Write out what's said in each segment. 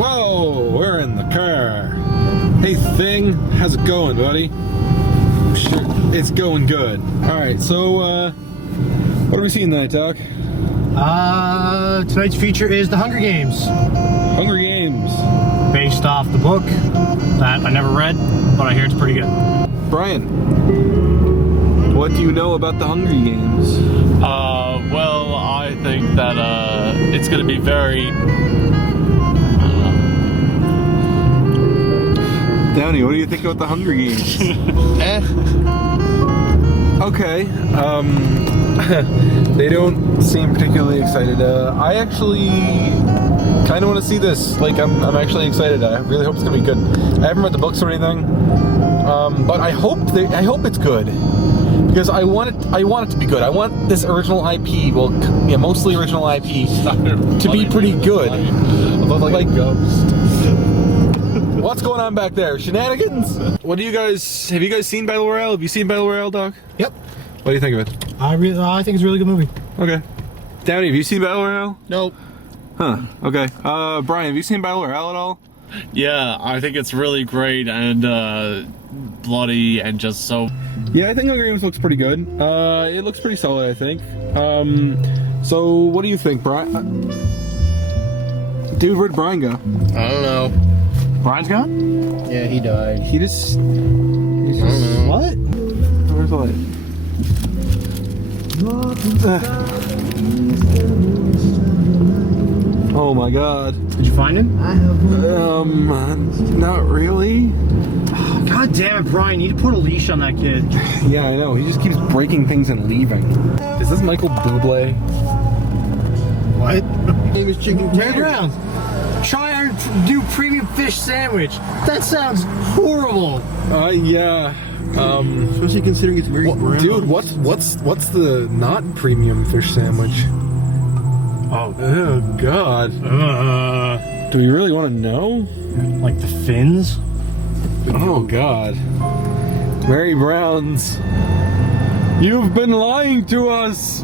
Whoa, we're in the car. Hey Thing, how's it going, buddy? Sure, it's going good. Alright, so what are we seeing tonight, Doc? Tonight's feature is The Hunger Games. Hunger Games. Based off the book that I never read, but I hear it's pretty good. Brian, what do you know about the Hunger Games? Well, I think that it's gonna be very... Downey, what do you think about the Hunger Games? Okay, they don't seem particularly excited. I actually kind of want to see this. Like, I'm actually excited. I really hope it's gonna be good. I haven't read the books or anything, but I hope it's good because I want it to be good. I want this original IP, well, yeah, mostly original IP, to be pretty good. Like Ghost. What's going on back there? Shenanigans? What do you guys, have you guys seen Battle Royale? Have you seen Battle Royale, Doc? Yep. What do you think of it? I think it's a really good movie. Okay. Downey, have you seen Battle Royale? Nope. Huh, okay. Brian, have you seen Battle Royale at all? Yeah, I think it's really great and bloody and just so... Yeah, I think Hunger Games looks pretty good. It looks pretty solid, I think. So what do you think, Brian? Dude, where'd Brian go? I don't know. Brian's gone? Yeah, he died. He's just What? Where's the light? Oh my god. Did you find him? Not really. God damn it, Brian. You need to put a leash on that kid. Yeah, I know. He just keeps breaking things and leaving. Is this Michael Bublé? What? His name is Chicken Turn Tender. around. Try our new premium fish sandwich. That sounds horrible. Yeah. Especially considering it's Mary Brown. Dude, what's the not premium fish sandwich? Oh God. Do we really want to know? Like the fins? Oh God. Mary Brown's. You've been lying to us.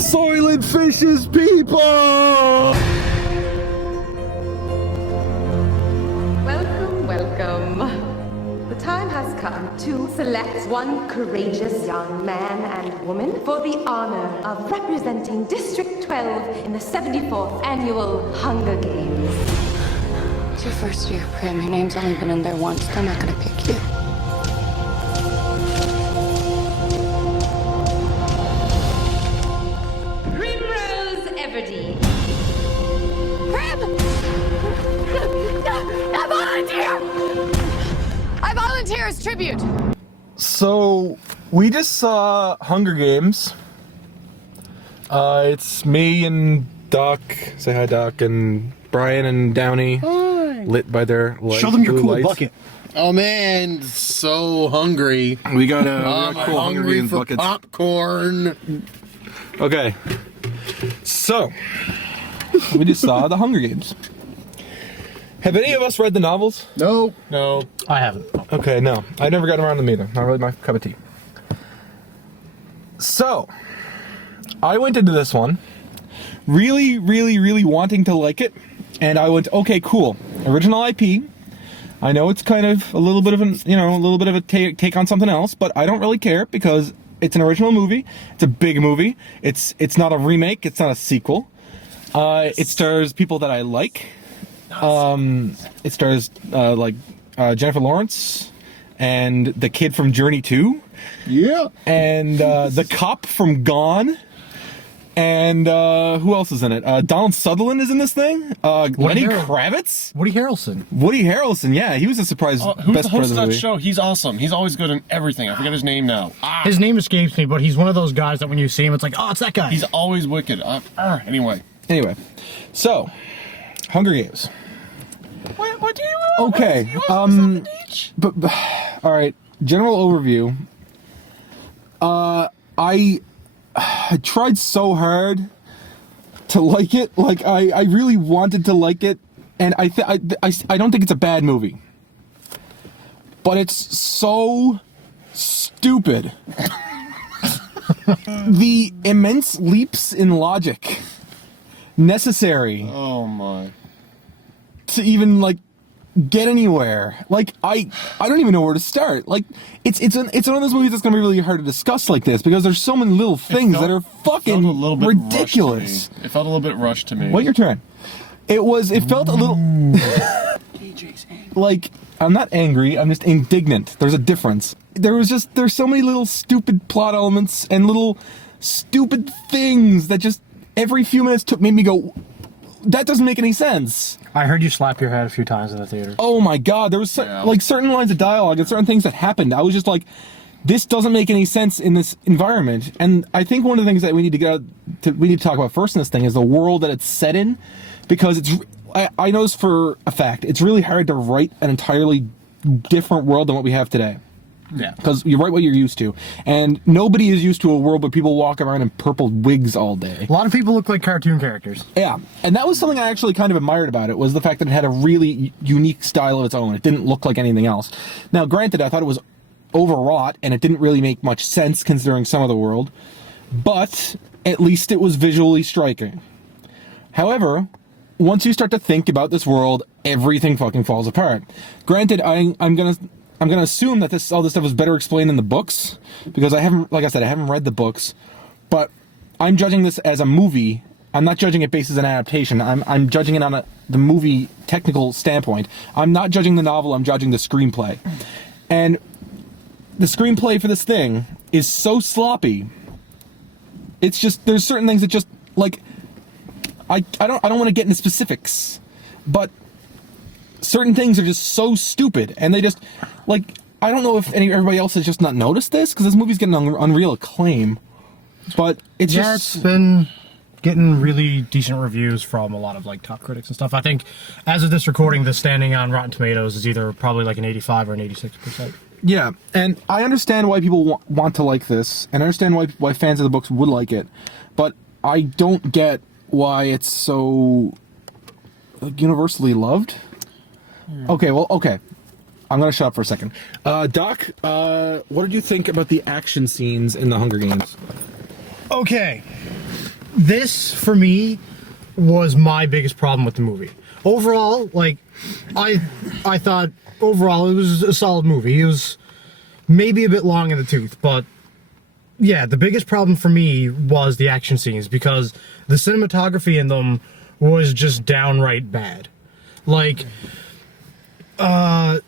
Soylent Fish's people. Welcome. The time has come to select one courageous young man and woman for the honor of representing District 12 in the 74th Annual Hunger Games. It's your first year, Prim. Your name's only been in there once. They're not gonna pick you. Primrose Everdeen. Prim! I volunteer! I volunteer as tribute! So we just saw Hunger Games. It's me and Doc. Say hi, Doc, and Brian and Downey. Hi. Lit by their lights. Show them your blue cool lights. bucket. Oh man, so hungry. We got a I'm cool Hunger hungry Games for buckets. popcorn. Okay, so we just saw the Hunger Games. Have any of us read the novels? Nope. No. I haven't. Okay, no. I never got around to them either. Not really my cup of tea. So, I went into this one really wanting to like it. And I went, okay, cool. Original IP. I know it's kind of a little bit of a take on something else, but I don't really care because it's an original movie. It's a big movie. It's not a remake. It's not a sequel. It stars people that I like. It stars Jennifer Lawrence and the kid from Journey 2 Yeah. and the cop from Gone and who else is in it? Donald Sutherland is in this thing. Lenny Kravitz, Woody Harrelson. Woody Harrelson. Yeah, he was a surprise. Who's best the part host of of the that movie. show? He's awesome. He's always good in everything. I forget his name now. His name escapes me, but he's one of those guys that when you see him, it's like, oh, it's that guy. He's always wicked. Anyway. Anyway, so Hunger Games. What do you Okay. But all right. General overview. I tried so hard to like it. Like I really wanted to like it, and I don't think it's a bad movie. But it's so stupid. The immense leaps in logic necessary Oh my. to even like get anywhere. Like I don't even know where to start. Like it's one of those movies that's gonna be really hard to discuss like this because there's so many little things that are fucking felt a little bit ridiculous. rushed to me. It felt a little bit rushed to me. Wait your turn. It felt a little like I'm not angry, I'm just indignant. There's a difference. There's so many little stupid plot elements and little stupid things that just every few minutes made me go, that doesn't make any sense. I heard you slap your head a few times in the theater. Oh my god, there was like certain lines of dialogue and certain things that happened. I was just like, this doesn't make any sense in this environment. And I think one of the things that we need to talk about first in this thing is the world that it's set in, because I know this for a fact. It's really hard to write an entirely different world than what we have today. Yeah. Because you write what you're used to. And nobody is used to a world where people walk around in purple wigs all day. A lot of people look like cartoon characters. Yeah. And that was something I actually kind of admired about it, was the fact that it had a really unique style of its own. It didn't look like anything else. Now, granted, I thought it was overwrought, and it didn't really make much sense considering some of the world. But at least it was visually striking. However, once you start to think about this world, everything fucking falls apart. Granted, I'm gonna assume that all this stuff was better explained in the books, because I haven't read the books, but I'm judging this as a movie. I'm not judging it based as an adaptation. I'm judging it on the movie technical standpoint. I'm not judging the novel. I'm judging the screenplay, and the screenplay for this thing is so sloppy. It's just, there's certain things that just like. I don't want to get into specifics, but certain things are just so stupid, and they just, like, I don't know if everybody else has just not noticed this, because this movie's getting unreal acclaim, but it's it's been getting really decent reviews from a lot of like top critics and stuff. I think as of this recording, the standing on Rotten Tomatoes is either probably like an 85 or an 86%. Yeah, and I understand why people want to like this, and I understand why fans of the books would like it, but I don't get why it's so universally loved. Okay. I'm gonna shut up for a second. Doc, what did you think about the action scenes in the Hunger Games? Okay, this for me was my biggest problem with the movie. Overall, like, I thought overall it was a solid movie. It was maybe a bit long in the tooth, but yeah, the biggest problem for me was the action scenes, because the cinematography in them was just downright bad. Like, to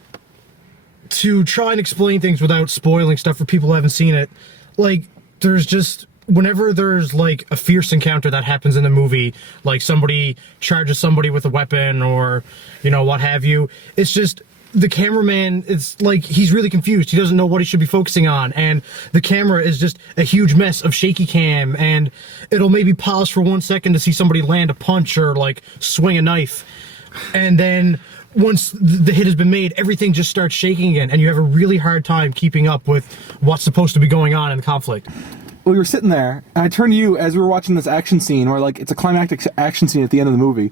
try and explain things without spoiling stuff for people who haven't seen it, like, there's just, whenever there's like a fierce encounter that happens in the movie, like somebody charges somebody with a weapon or, you know, what have you, it's just, the cameraman, it's like he's really confused. He doesn't know what he should be focusing on, and the camera is just a huge mess of shaky cam, and it'll maybe pause for 1 second to see somebody land a punch or like swing a knife, and then once the hit has been made, everything just starts shaking again, and you have a really hard time keeping up with what's supposed to be going on in the conflict. We were sitting there, and I turned to you as we were watching this action scene where, like, it's a climactic action scene at the end of the movie,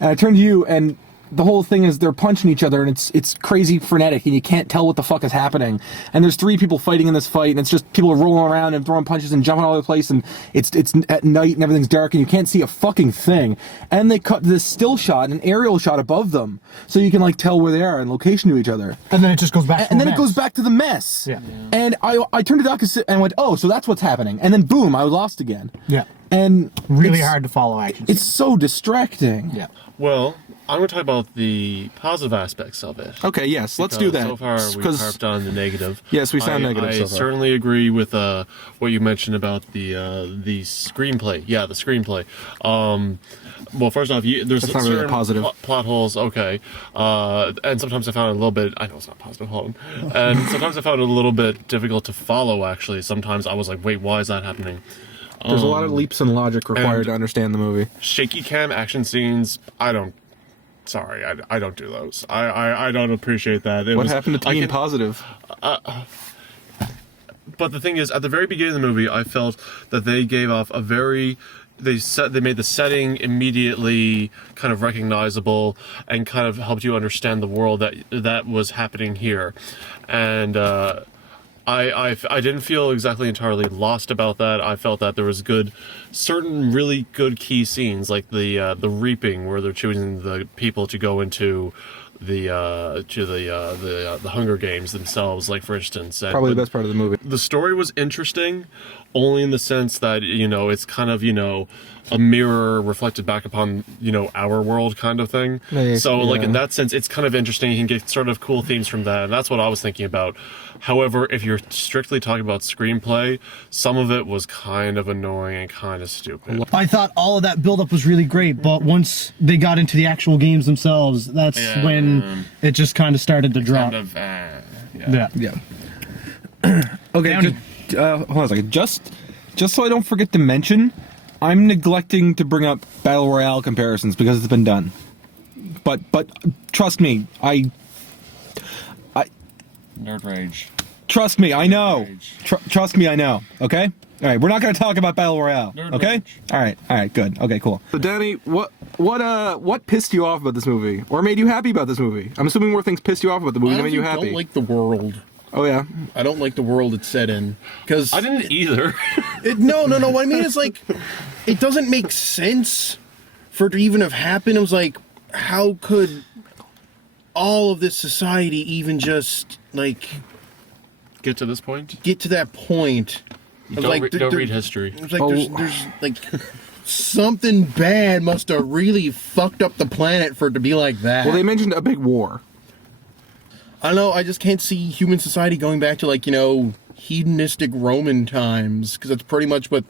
and I turned to you, and the whole thing is they're punching each other, and it's crazy frenetic, and you can't tell what the fuck is happening. And there's 3 people fighting in this fight, and it's just people rolling around and throwing punches and jumping all over the place, and it's at night and everything's dark, and you can't see a fucking thing. And they cut this still shot, an aerial shot above them, so you can like tell where they are in location to each other. And then it just goes back. And then it goes back to the mess. Yeah. And I turned to Doc and went, oh, so that's what's happening. And then boom, I was lost again. Yeah. And Really hard to follow action. It's so distracting. Yeah. Well, I'm going to talk about the positive aspects of it. Okay, yes, let's do that. So far, we've harped on the negative. Yes, we sound negative so I far. certainly agree with what you mentioned about the screenplay. Yeah, the screenplay. Well, first off, there's That's not really certain positive. plot holes. Okay, and sometimes I found it a little bit. I know it's not positive. Hold on. And sometimes I found it a little bit difficult to follow. Actually, sometimes I was like, "Wait, why is that happening?" There's a lot of leaps in logic required to understand the movie. Shaky cam action scenes. Sorry, I don't do those. I don't appreciate that. What happened to being positive? But the thing is, at the very beginning of the movie, I felt that they gave off a very... They made the setting immediately kind of recognizable and kind of helped you understand the world that was happening here. And I didn't feel exactly entirely lost about that. I felt that there was certain really good key scenes, like the reaping, where they're choosing the people to go into the Hunger Games themselves, like for instance. Probably the best part of the movie. The story was interesting, only in the sense that, it's kind of, a mirror reflected back upon, our world kind of thing. So, like, in that sense, it's kind of interesting. You can get sort of cool themes from that, and that's what I was thinking about. However, if you're strictly talking about screenplay, some of it was kind of annoying and kind of stupid. I thought all of that buildup was really great, but once they got into the actual games themselves, that's when it just kind of started to drop. Yeah. Okay, hold on a second. Just so I don't forget to mention, I'm neglecting to bring up Battle Royale comparisons because it's been done. But trust me, Nerd rage. Trust me, I know. Trust me, I know. Okay? All right, we're not going to talk about Battle Royale. Okay? All right, good. Okay, cool. So Danny, what pissed you off about this movie, or made you happy about this movie? I'm assuming more things pissed you off about the movie than made you happy. I don't like the world. Oh yeah. I don't like the world it's set in, because I didn't either. No. What I mean is, like, it doesn't make sense for it to even have happened. It was like, how could all of this society even just Get to this point? get to that point? Don't read history. It's like there's like something bad must have really fucked up the planet for it to be like that. Well, they mentioned a big war. I don't know. I just can't see human society going back to hedonistic Roman times, because that's pretty much what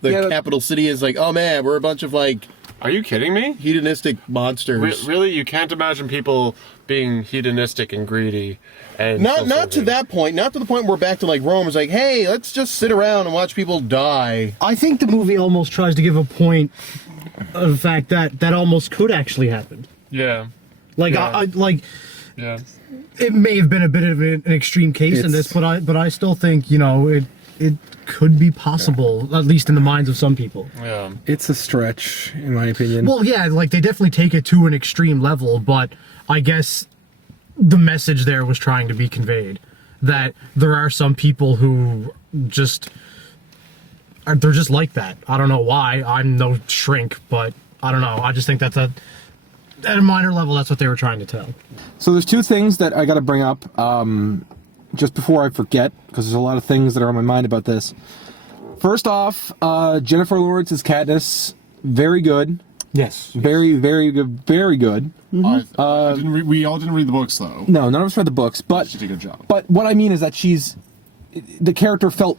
the capital city is. Like, oh man, we're a bunch of Are you kidding me? hedonistic monsters. Really, you can't imagine people being hedonistic and greedy, and Not to that point. Not to the point where we're back to Rome. It's like, hey, let's just sit around and watch people die. I think the movie almost tries to give a point of the fact that almost could actually happen. Yeah. Yeah. It may have been a bit of an extreme case in this, but I still think it could be possible, at least in the minds of some people. Yeah. It's a stretch, in my opinion. Well, yeah, they definitely take it to an extreme level, but I guess the message there was trying to be conveyed that there are some people who they're just like that. I don't know why. I'm no shrink, but I don't know. I just think that's at a minor level, that's what they were trying to tell. So there's two things that I got to bring up just before I forget, because there's a lot of things that are on my mind about this. First off, Jennifer Lawrence's Katniss, very good. Yes. Very, very good. Very good. Mm-hmm. We all didn't read the books, though. No, none of us read the books, but She did a good job. But what I mean is that the character felt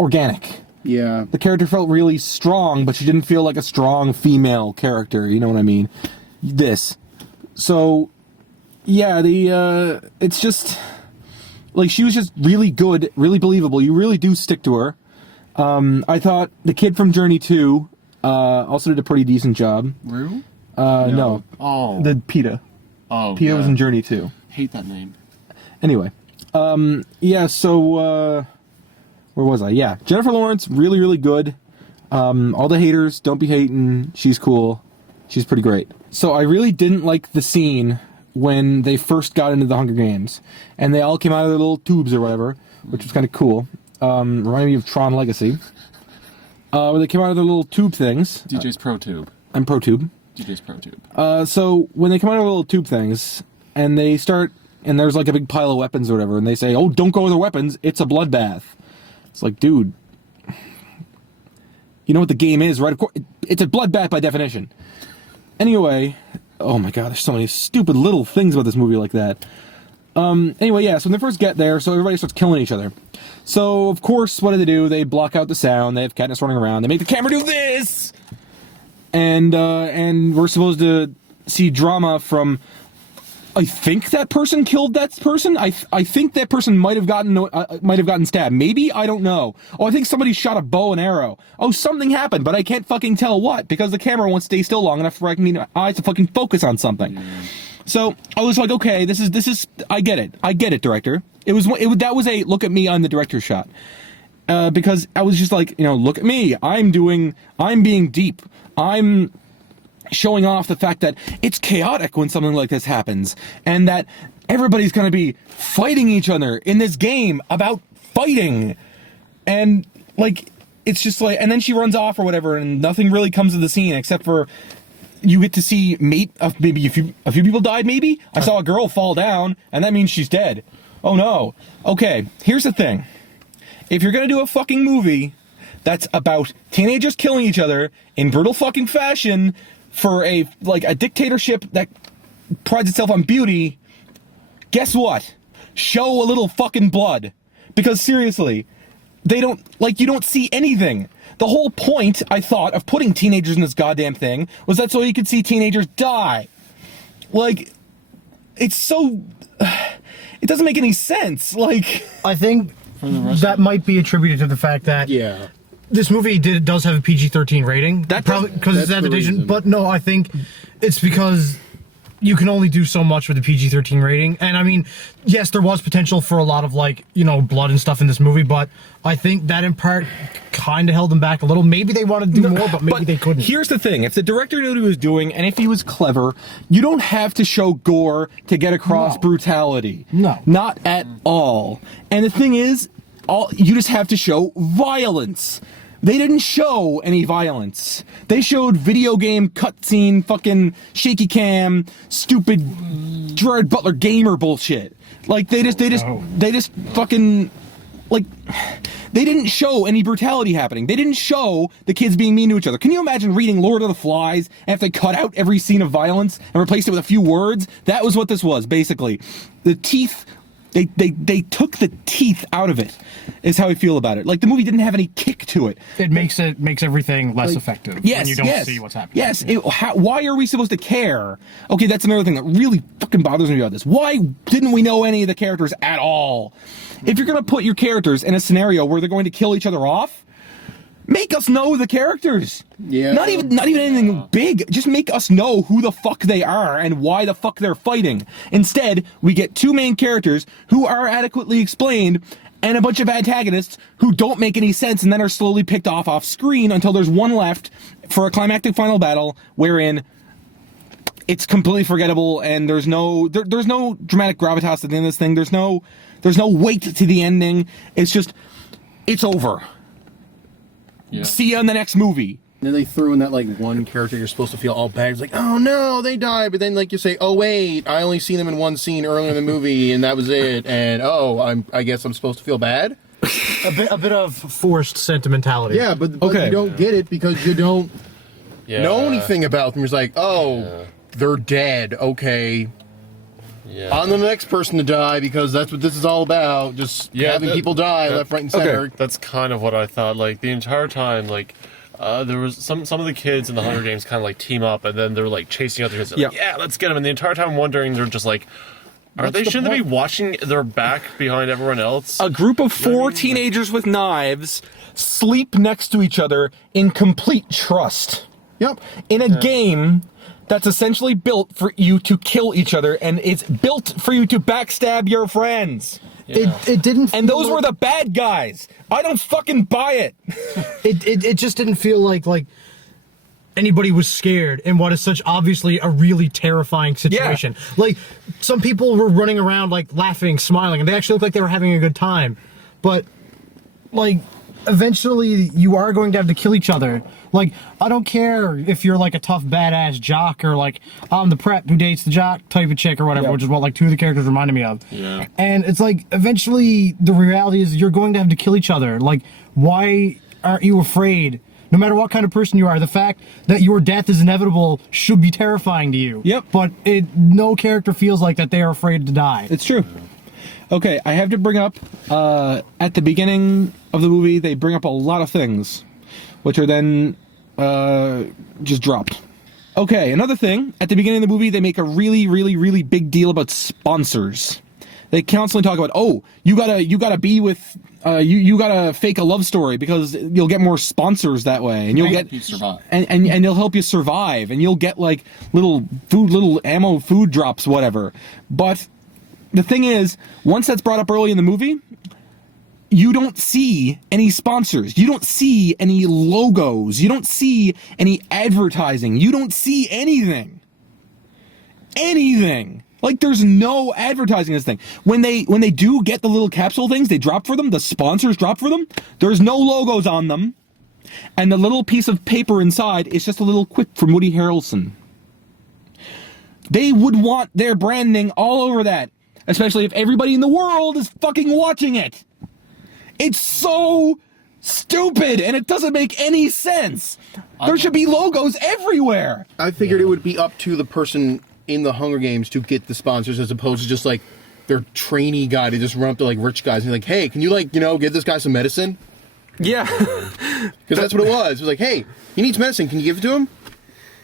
organic. Yeah. The character felt really strong, but she didn't feel like a strong female character. You know what I mean? So, yeah, it's just she was just really good, really believable. You really do stick to her. I thought the kid from Journey 2 also did a pretty decent job. Rue? No. Oh. The PETA. Oh, PETA was in Journey 2. Hate that name. Anyway, so where was I? Yeah, Jennifer Lawrence, really, really good. All the haters, don't be hating. She's cool. She's pretty great. So I really didn't like the scene when they first got into the Hunger Games, and they all came out of their little tubes or whatever, which was kind of cool. Reminded me of Tron Legacy. Where they came out of their little tube things. DJ's Pro Tube. I'm Pro Tube. DJ's Pro Tube. So when they come out of their little tube things, and they start, and there's a big pile of weapons or whatever, and they say, "Oh, don't go with the weapons. It's a bloodbath." It's like, dude, you know what the game is, right? Of course, it's a bloodbath by definition. Anyway, oh my god, there's so many stupid little things about this movie like that. Anyway, yeah, so when they first get there, so everybody starts killing each other. So, of course, what do? They block out the sound, they have Katniss running around, they make the camera do this! And we're supposed to see drama from, I think that person killed that person. I think that person might have gotten stabbed. Maybe, I don't know. Oh, I think somebody shot a bow and arrow. Oh, something happened, but I can't fucking tell what, because the camera won't stay still long enough for my eyes to fucking focus on something. So I was like, okay, this is. I get it, director. That was a look at me, I'm the director shot. Because I was just like, look at me. I'm being deep. I'm showing off the fact that it's chaotic when something like this happens, and that everybody's going to be fighting each other in this game about fighting. And like, it's just like, and then she runs off or whatever, and nothing really comes of the scene except for you get to see maybe a few people died. Maybe I saw a girl fall down, and that means she's dead. Oh no. Okay, here's the thing: if you're gonna do a fucking movie that's about teenagers killing each other in brutal fucking fashion for a dictatorship that prides itself on beauty, guess what? Show a little fucking blood. Because seriously, you don't see anything. The whole point, I thought, of putting teenagers in this goddamn thing was that so you could see teenagers die. Like, it's so... It doesn't make any sense. Like, I think that might be attributed to the fact that this movie does have a PG-13 rating. That probably because it's adaptation. But no, I think it's because you can only do so much with a PG-13 rating. And I mean, yes, there was potential for a lot of blood and stuff in this movie, but I think that in part kind of held them back a little. Maybe they wanted to do more, but maybe they couldn't. Here's the thing: if the director knew what he was doing, and if he was clever, you don't have to show gore to get across brutality. No, not at all. And the thing is, you just have to show violence. They didn't show any violence. They showed video game cutscene, fucking shaky cam, stupid Gerard Butler gamer bullshit. Like they just fucking, like, they didn't show any brutality happening. They didn't show the kids being mean to each other. Can you imagine reading Lord of the Flies and if they cut out every scene of violence and replaced it with a few words? That was what this was, basically. The teeth, they took the teeth out of it, is how I feel about it. Like, the movie didn't have any kick to it. It makes everything less effective when you don't see what's happening. Yes, why are we supposed to care? Okay, that's another thing that really fucking bothers me about this. Why didn't we know any of the characters at all? If you're going to put your characters in a scenario where they're going to kill each other off, make us know the characters. Yeah. Not even anything big. Just make us know who the fuck they are and why the fuck they're fighting. Instead, we get two main characters who are adequately explained and a bunch of antagonists who don't make any sense and then are slowly picked off screen until there's one left for a climactic final battle wherein it's completely forgettable and there's no dramatic gravitas at the end of this thing. There's no weight to the ending. It's just, it's over. Yeah. See you in the next movie. Then they threw in that one character you're supposed to feel all bad. It's like, oh no, they died. But then you say, oh wait, I only seen them in one scene earlier in the movie, and that was it. And I guess I'm supposed to feel bad. a bit of forced sentimentality. Yeah, but you don't get it because you don't know anything about them. It's like, they're dead. Okay. Yeah. On the next person to die, because that's what this is all about. Just having people die left, right, and center. Okay. That's kind of what I thought. Like, the entire time, there was some of the kids in the Hunger Games kind of team up, and then they're chasing other kids. Let's get them. And the entire time wondering, they're just like, shouldn't they be watching their back behind everyone else? A group of 4 teenagers with knives sleep next to each other in complete trust. Yep. In a game that's essentially built for you to kill each other, and it's built for you to backstab your friends. Yeah. It didn't feel and those were the bad guys. I don't fucking buy it. it just didn't feel like anybody was scared in what is such obviously a really terrifying situation. Yeah. Some people were running around laughing, smiling, and they actually looked like they were having a good time. But eventually you are going to have to kill each other. I don't care if you're a tough badass jock or I'm the prep who dates the jock type of chick or whatever, which is what 2 of the characters reminded me of. Yeah. And it's eventually the reality is you're going to have to kill each other. Why aren't you afraid? No matter what kind of person you are, the fact that your death is inevitable should be terrifying to you. Yep. But no character feels like that they are afraid to die. It's true. Okay, I have to bring up, at the beginning of the movie, they bring up a lot of things, which are then just dropped. Okay, another thing, at the beginning of the movie, they make a really, really, really big deal about sponsors. They constantly talk about, you gotta be with, you gotta fake a love story because you'll get more sponsors that way, and you'll get, and they'll help you survive, and you'll get little ammo food drops, whatever. But the thing is, once that's brought up early in the movie, you don't see any sponsors. You don't see any logos. You don't see any advertising. You don't see anything. Anything. Like, there's no advertising in this thing. When they do get the little capsule things, they drop for them, the sponsors drop for them, there's no logos on them. And the little piece of paper inside is just a little quip from Woody Harrelson. They would want their branding all over that. Especially if everybody in the world is fucking watching it. It's so stupid, and it doesn't make any sense. There should be logos everywhere. I figured it would be up to the person in the Hunger Games to get the sponsors, as opposed to just like their trainee guy to just run up to like rich guys and be like, hey, can you like, you know, get this guy some medicine? Yeah. Because that's what it was. It was like, hey, he needs medicine. Can you give it to him?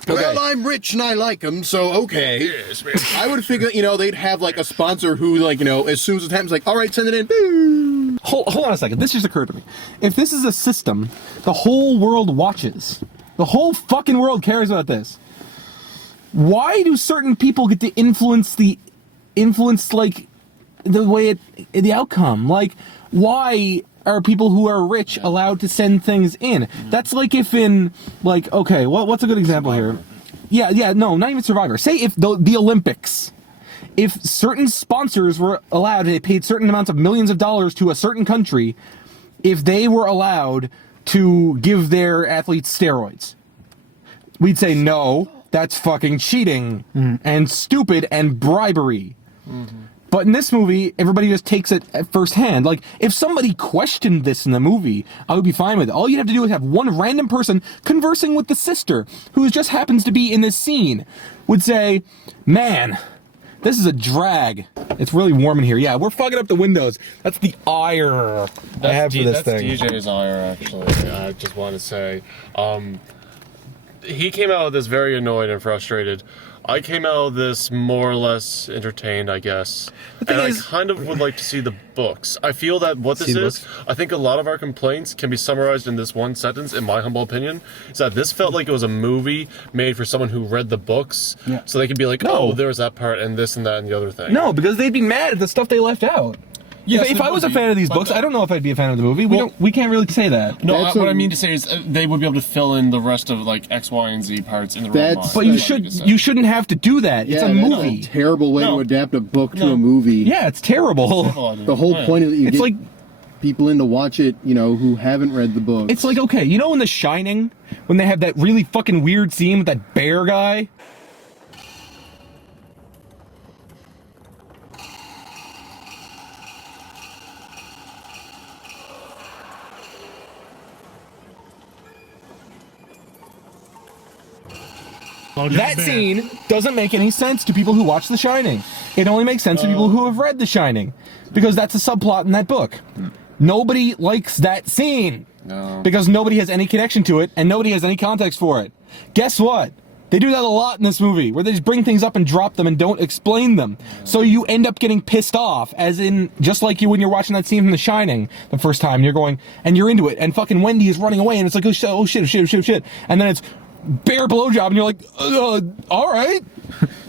Okay. Well, I'm rich and I like him, so okay. Yes, man. I would figure, you know, they'd have like a sponsor who, like, you know, as soon as it happens, like, all right, send it in. Boom. Hold on a second. This just occurred to me. If this is a system the whole world watches, the whole fucking world cares about this, why do certain people get to influence like the way the outcome? Like, why are people who are rich allowed to send things in? That's like if in, like, okay, what's a good example here? No, not even Survivor. Say if the Olympics, if certain sponsors were allowed, they paid certain amounts of millions of dollars to a certain country, if they were allowed to give their athletes steroids, we'd say, no, that's fucking cheating and stupid and bribery. But in this movie, everybody just takes it at first hand. Like, if somebody questioned this in the movie, I would be fine with it. All you'd have to do is have one random person conversing with the sister, who just happens to be in this scene, would say, man, this is a drag. It's really warm in here. Yeah, we're fogging up the windows. That's the ire I have for this thing. That's DJ's ire, actually. I just want to say. He came out of this very annoyed and frustrated. I came out of this more or less entertained, I guess. And I kind of would like to see the books. I feel that what this is, I think a lot of our complaints can be summarized in this one sentence, in my humble opinion, is that this felt like it was a movie made for someone who read the books, so they could be like, oh, there was that part and this and that and the other thing. No, because they'd be mad at the stuff they left out. Yes, if I was a fan of these books, I don't know if I'd be a fan of the movie. We can't really say that. No, what I mean to say is they would be able to fill in the rest of like X, Y, and Z parts in the real line. But you shouldn't have to do that. It's a movie. That's a terrible way to adapt a book to a movie. Yeah, it's terrible. The whole point is that you get people in to watch it, you know, who haven't read the book. It's like, okay, you know in The Shining, when they have that really fucking weird scene with that bear guy? That scene doesn't make any sense to people who watch The Shining. It only makes sense to people who have read The Shining, because that's a subplot in that book. Nobody likes that scene because nobody has any connection to it and nobody has any context for it. Guess what? They do that a lot in this movie, where they just bring things up and drop them and don't explain them. So you end up getting pissed off, as in, just like you when you're watching that scene from The Shining the first time, you're going, and you're into it, and fucking Wendy is running away, and it's like, oh shit. And then it's bear blowjob, and you're like, all right.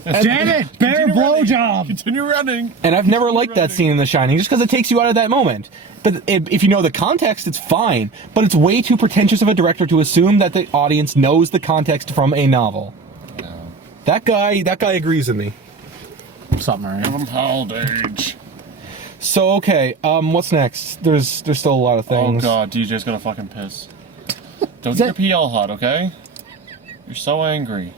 Damn it, bear blowjob. Continue running. And I've never liked that scene in The Shining, just because it takes you out of that moment. But if you know the context, it's fine. But it's way too pretentious of a director to assume that the audience knows the context from a novel. That guy agrees with me. Something right. Give him old age. So okay, what's next? There's still a lot of things. Oh god, DJ's gonna fucking piss. Don't get your PL hot, okay? You're so angry.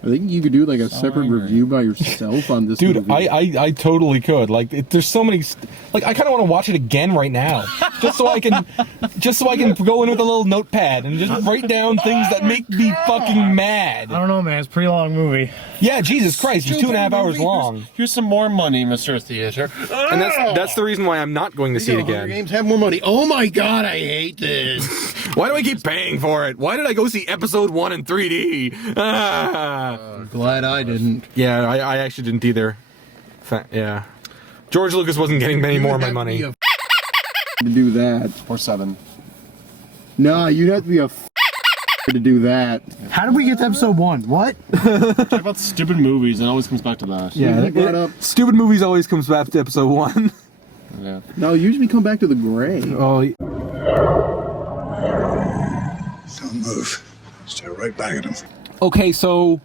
I think you could do like a separate review by yourself on this movie. I totally could. Like, there's so many. Like, I kind of want to watch it again right now, just so I can go in with a little notepad and just write down things that make me fucking mad. I don't know, man. It's a pretty long movie. Yeah, Jesus Christ, it's 2.5 hours long. Here's some more money, Mr. Theater. And that's the reason why I'm not going to see it again. Games have more money. Oh my god, I hate this. Why do I keep paying for it? Why did I go see episode 1 in 3D? Glad I didn't. Yeah, I actually didn't either. Yeah. George Lucas wasn't getting any more of my money. To do that. Or 7. Nah, you'd have to be a to do that. How did we get to episode 1? What? Talk about stupid movies, and it always comes back to that. Yeah, Stupid movies always comes back to episode 1. Yeah. No, usually come back to the gray. Oh, Don't move. Stare right back at him. okay, so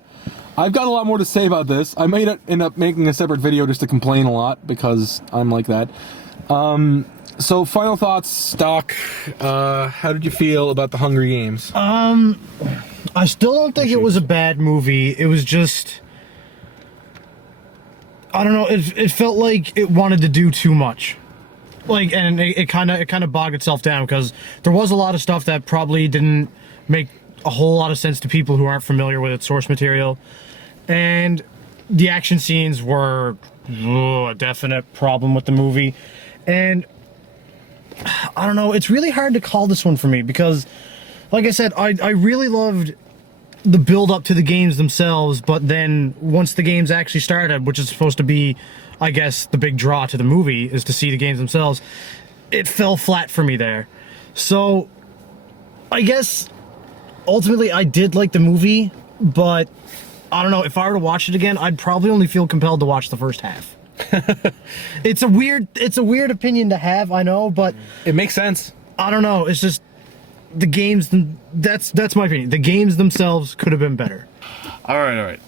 I've got a lot more to say about this. I might end up making a separate video just to complain a lot because I'm like that. So final thoughts, Doc. How did you feel about the Hunger Games? I still don't think it was a bad movie. It was just, I don't know. It felt like it wanted to do too much, like, and it kind of bogged itself down because there was a lot of stuff that probably didn't make a whole lot of sense to people who aren't familiar with its source material, and the action scenes were a definite problem with the movie, and I don't know. It's really hard to call this one for me because, like I said, I really loved the build up to the games themselves, but then once the games actually started, which is supposed to be, I guess, the big draw to the movie is to see the games themselves, it fell flat for me there. So I guess ultimately I did like the movie, but I don't know, if I were to watch it again, I'd probably only feel compelled to watch the first half. It's a weird opinion to have, I know, but It makes sense. I don't know. It's just the games. That's my opinion. The games themselves could have been better. All right.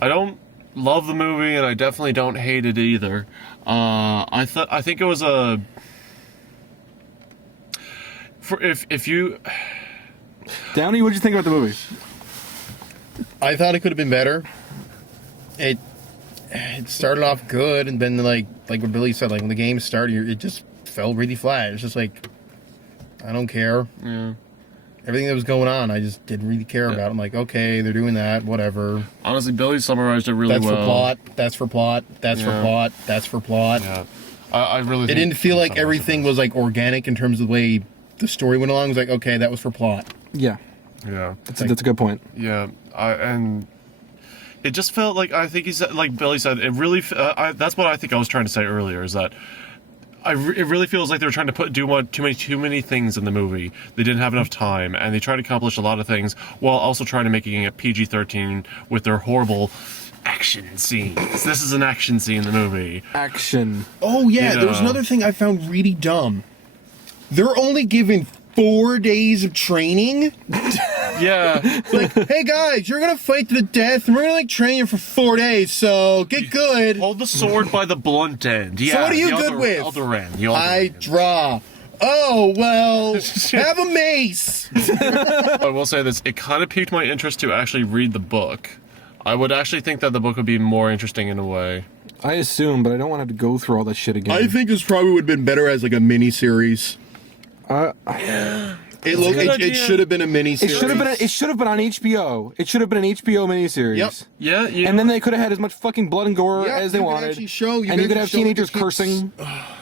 I don't love the movie, and I definitely don't hate it either. I think it was a. If you. Downey, what'd you think about the movie? I thought it could have been better. It started off good, and then like what Billy said, like when the game started, it just fell really flat. It's just like, I don't care. Yeah. Everything that was going on, I just didn't really care about. I'm like, okay, they're doing that, whatever. Honestly, Billy summarized it really That's well. for plot. That's for plot. That's for Yeah. plot. That's for plot. Yeah. I really. It think didn't feel like summarized it everything was like organic in terms of the way the story went along. It was like, okay, that was for plot. Yeah, Yeah. that's a good point. Yeah. And it just felt like, I think he said, like Billy said, it really. That's what I think I was trying to say earlier. Is that. It really feels like they were trying to do too many things in the movie. They didn't have enough time, and they tried to accomplish a lot of things while also trying to making it PG-13 with their horrible action scenes. This is an action scene in the movie. Action. Oh yeah, You there was know. another thing I found really dumb. They're only given 4 days of training. Yeah. Like, hey guys, you're gonna fight to the death, and we're gonna like train you for 4 days. So get good. Hold the sword by the blunt end. Yeah. So what are you the good other, with? Other end. The other I end. draw. Oh well, have a mace. I will say this: it kind of piqued my interest to actually read the book. I would actually think that the book would be more interesting in a way. I assume, but I don't want to have to go through all that shit again. I think this probably would have been better as like a mini series. It should have been a mini It series. should have been. It should have been on HBO. It should have been an HBO miniseries. Yep. Yeah. You And then they could have had as much fucking blood and gore Yeah, as they you could wanted. actually show- you and you could could have actually show teenagers the kids- cursing.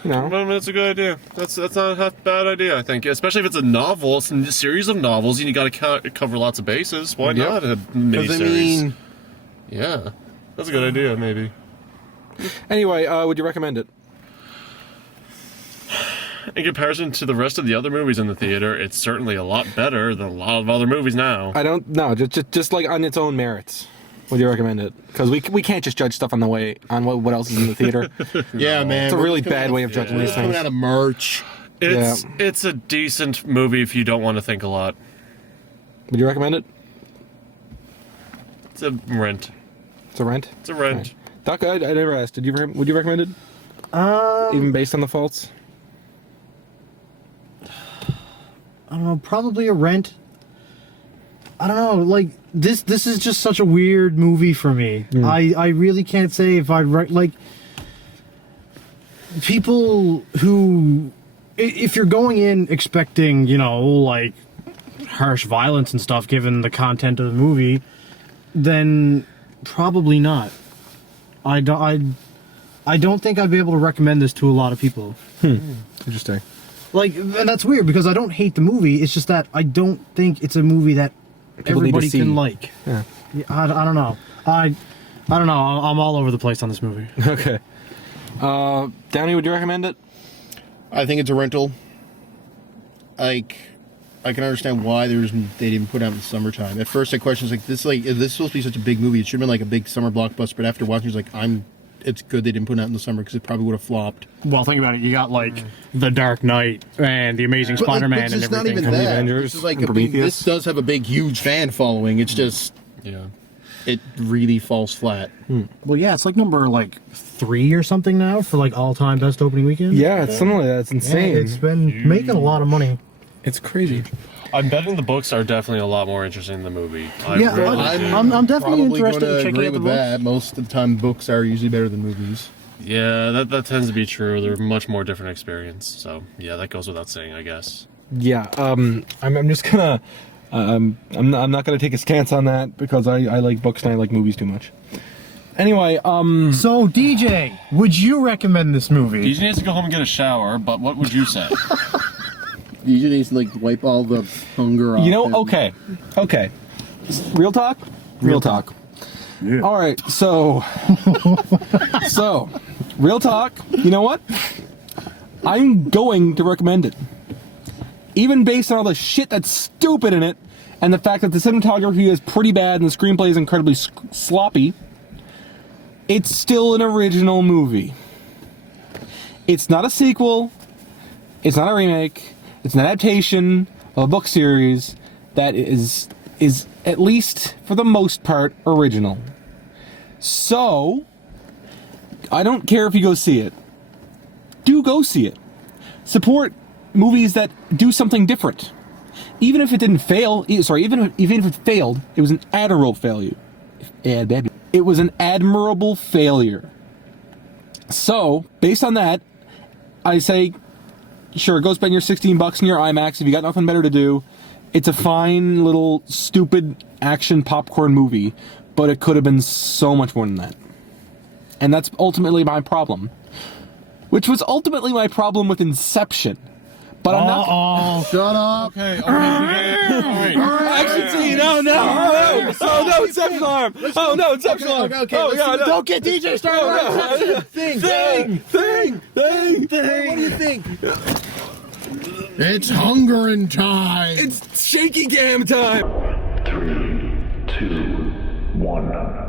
You know. Well, that's a good idea. That's not a bad idea, I think. Especially if it's a novel, it's a series of novels, and you got to cover lots of bases. Why Yep. not a miniseries? Because I mean, Yeah, that's a good idea. Maybe. Anyway, would you recommend it? In comparison to the rest of the other movies in the theater, it's certainly a lot better than a lot of other movies now. I don't know. Just like on its own merits. Would you recommend it? Because we can't just judge stuff on the way on what else is in the theater. yeah, man, It's a we're really just coming bad out way of judging we're these just coming things. out of merch. It's a decent movie if you don't want to think a lot. Would you recommend it? It's a rent. It's a rent. It's a rent. Doc, I never asked. Would you recommend it? Even based on the faults. I don't know. Probably a rent. I don't know. Like this is just such a weird movie for me. I really can't say if I'd like people who, if you're going in expecting, you know, like harsh violence and stuff, given the content of the movie, then probably not. I don't think I'd be able to recommend this to a lot of people. Interesting. Like, and that's weird because I don't hate the movie. It's just that I don't think it's a movie that People need to everybody see. can like. Yeah. I don't know. I don't know. I'm all over the place on this movie. Okay. Downey, would you recommend it? I think it's a rental. Like, I can understand why they didn't put it out in the summertime. At first, I questioned, if this is supposed to be such a big movie, it should have been like a big summer blockbuster. But after watching, it's like, it's good they didn't put it out in the summer because it probably would have flopped. Well, think about it. You got like The Dark Knight and The Amazing Spider-Man and it's everything. not even And the that. Avengers This is like and Prometheus. this does have a big, huge fan following. It's just it really falls flat. Well, yeah, it's like number 3 or something now for like all-time best opening weekend. Yeah, it's something like that. It's insane. It's been making a lot of money. It's crazy. I'm betting the books are definitely a lot more interesting than the movie. I'm definitely Probably interested gonna in checking agree out the with books. that. Most of the time, books are usually better than movies. Yeah, that tends to be true. They're much more different experience. So yeah, that goes without saying, I guess. Yeah, I'm just gonna, I'm not gonna take a stance on that because I like books and I like movies too much. Anyway, So, DJ, would you recommend this movie? DJ needs to go home and get a shower, but what would you say? You need to wipe all the hunger off. you know, okay, real talk. Yeah. All right, so real talk. You know what? I'm going to recommend it, even based on all the shit that's stupid in it, and the fact that the cinematography is pretty bad and the screenplay is incredibly sloppy. It's still an original movie. It's not a sequel. It's not a remake. It's an adaptation of a book series that is at least for the most part original. So, I don't care if you go see it. Do go see it. Support movies that do something different. Even if it didn't fail, even if it failed, it was an admirable failure. It was an admirable failure. So, based on that, I say, sure, go spend your $16 in your IMAX if you got nothing better to do. It's a fine little stupid action popcorn movie, but it could have been so much more than that. And that's ultimately my problem. Which was ultimately my problem with Inception. But I'm not. Shut up. Okay, we got it. All right. Action scene! Oh no! Oh no! Inception alarm! Oh no! Inception alarm! Okay, Oh let's god! No. don't get DJ started. Thing. What do you think? It's hungering time. It's shaky cam time! 3, 2, 1.